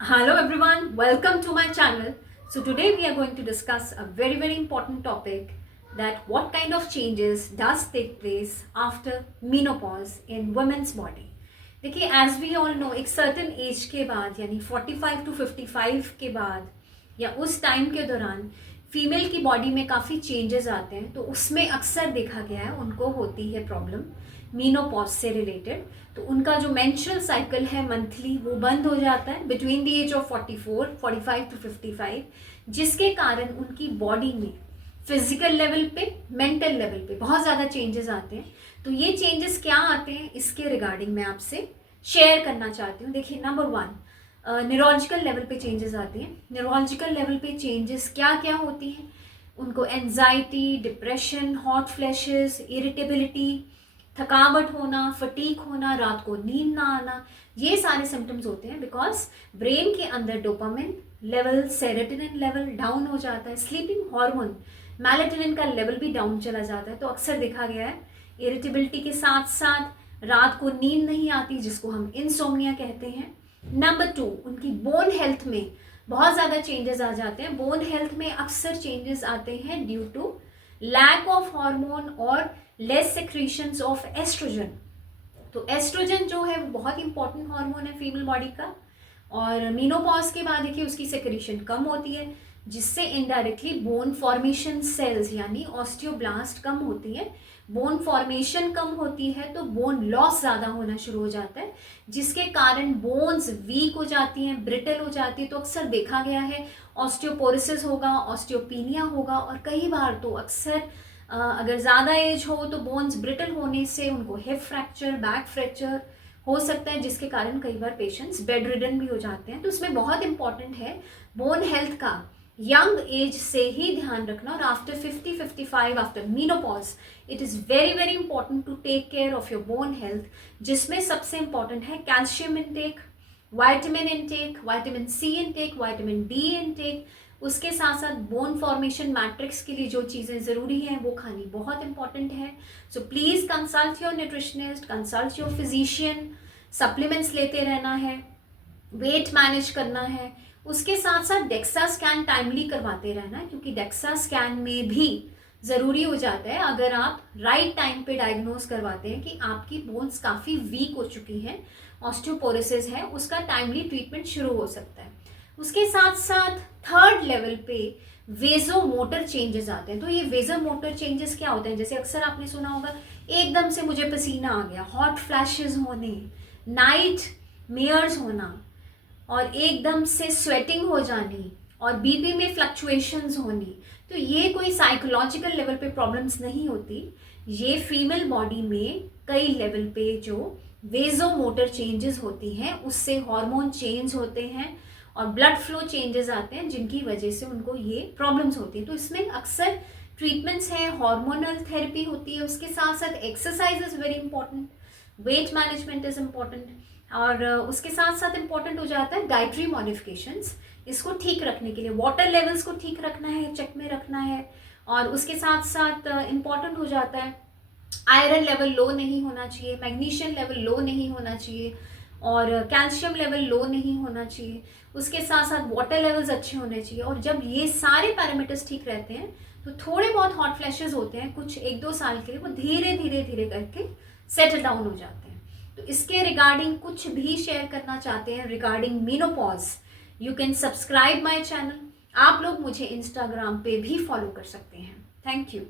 Hello everyone, welcome to my channel. So today we are going to discuss a very important topic, that what kind of changes does take place after menopause in women's body. देखिए, as we all know, एक certain age के बाद यानी 45 to 55 के बाद या उस time के दौरान फीमेल की बॉडी में काफ़ी चेंजेस आते हैं, तो उसमें अक्सर देखा गया है उनको होती है प्रॉब्लम मीनोपॉज से रिलेटेड। तो उनका जो मेंस्ट्रुअल साइकिल है मंथली वो बंद हो जाता है between the age of 45 to 55, जिसके कारण उनकी बॉडी में फिजिकल लेवल पे, मेंटल लेवल पे बहुत ज़्यादा चेंजेस आते हैं। तो ये चेंजेस क्या आते हैं, इसके रिगार्डिंग मैं आपसे शेयर करना चाहती हूँ। देखिए, नंबर वन, न्यूरोलॉजिकल लेवल पे चेंजेस आती हैं। न्यूरोलॉजिकल लेवल पे चेंजेस क्या क्या होती हैं, उनको anxiety, depression, hot flashes, irritability, थकावट होना, फटीक होना, रात को नींद ना आना, ये सारे सिम्टम्स होते हैं बिकॉज ब्रेन के अंदर dopamine level, serotonin level down हो जाता है, स्लीपिंग हार्मोन मेलेटोनिन का लेवल भी डाउन चला जाता है। तो अक्सर देखा गया है इरिटेबिलिटी के साथ साथ रात को नींद नहीं आती, जिसको हम इंसोम्निया कहते हैं। नंबर टू, उनकी बोन हेल्थ में बहुत ज़्यादा चेंजेस आ जाते हैं। बोन हेल्थ में अक्सर चेंजेस आते हैं due to lack of hormone और लेस सेक्रीशंस ऑफ एस्ट्रोजन। तो एस्ट्रोजन जो है वो बहुत इंपॉर्टेंट हार्मोन है फीमेल बॉडी का, और मीनोपॉज के बाद देखिए उसकी सेक्रीशन कम होती है, जिससे इनडायरेक्टली बोन फॉर्मेशन सेल्स यानी ऑस्टियोब्लास्ट कम होती है। बोन फॉर्मेशन कम होती है तो बोन लॉस ज़्यादा होना शुरू हो जाता है, जिसके कारण बोन्स वीक हो जाती हैं, ब्रिटल हो जाती है। तो अक्सर देखा गया है ऑस्टियोपोरोसिस होगा, ऑस्टियोपीनिया होगा, और कई बार तो अक्सर अगर ज़्यादा एज हो तो बोन्स ब्रिटल होने से उनको हिप फ्रैक्चर, बैक फ्रैक्चर हो सकता है, जिसके कारण कई बार पेशेंट्स बेड रिडन भी हो जाते हैं। तो उसमें बहुत इंपॉर्टेंट है बोन हेल्थ का यंग एज से ही ध्यान रखना, और after 50-55 after menopause it is very important to take care of your bone health, जिसमें सबसे इंपॉर्टेंट है calcium intake, vitamin intake, vitamin C intake, vitamin D intake. उसके साथ साथ बोन फॉर्मेशन मैट्रिक्स के लिए जो चीज़ें ज़रूरी हैं वो खानी बहुत इंपॉर्टेंट है। So please consult your nutritionist, consult your physician, supplements लेते रहना है, वेट मैनेज करना है। उसके साथ साथ डेक्सा स्कैन टाइमली करवाते रहना है, क्योंकि डेक्सा स्कैन में भी ज़रूरी हो जाता है अगर आप राइट टाइम पे डायग्नोज करवाते हैं कि आपकी बोन्स काफ़ी वीक हो चुकी हैं, ऑस्टियोपोरोसिस है, उसका टाइमली ट्रीटमेंट शुरू हो सकता है। उसके साथ साथ थर्ड लेवल पे वेजो मोटर चेंजेस आते हैं। तो ये वेजो मोटर चेंजेस क्या होते हैं, जैसे अक्सर आपने सुना होगा एकदम से मुझे पसीना आ गया, हॉट फ्लैशेस होने, नाइट मेयर्स होना, और एकदम से स्वेटिंग हो जानी, और बीपी में फ्लक्चुएशंस होनी। तो ये कोई साइकोलॉजिकल लेवल पे प्रॉब्लम्स नहीं होती, ये फीमेल बॉडी में कई लेवल पे जो वेजो मोटर चेंजेस होती हैं उससे हार्मोन चेंज होते हैं और ब्लड फ्लो चेंजेस आते हैं, जिनकी वजह से उनको ये प्रॉब्लम्स होती हैं। तो इसमें अक्सर ट्रीटमेंट्स हैं, हार्मोनल थेरेपी होती है, उसके साथ साथ exercise is very important, weight management is important, और उसके साथ साथ इम्पॉर्टेंट हो जाता है डाइटरी मॉडिफिकेशंस, इसको ठीक रखने के लिए वाटर लेवल्स को ठीक रखना है, चेक में रखना है। और उसके साथ साथ इम्पॉर्टेंट हो जाता है आयरन लेवल लो नहीं होना चाहिए, मैग्नीशियम लेवल लो नहीं होना चाहिए, और कैल्शियम लेवल लो नहीं होना चाहिए। उसके साथ साथ वाटर लेवल्स अच्छे होने चाहिए। और जब ये सारे पैरामीटर्स ठीक रहते हैं तो थोड़े बहुत हॉट फ्लैशेस होते हैं कुछ 1-2 साल के लिए, वो धीरे धीरे करके सेटल डाउन हो जाते हैं। तो इसके रिगार्डिंग कुछ भी शेयर करना चाहते हैं regarding menopause, you can subscribe my channel. आप लोग मुझे इंस्टाग्राम पे भी फॉलो कर सकते हैं। Thank you.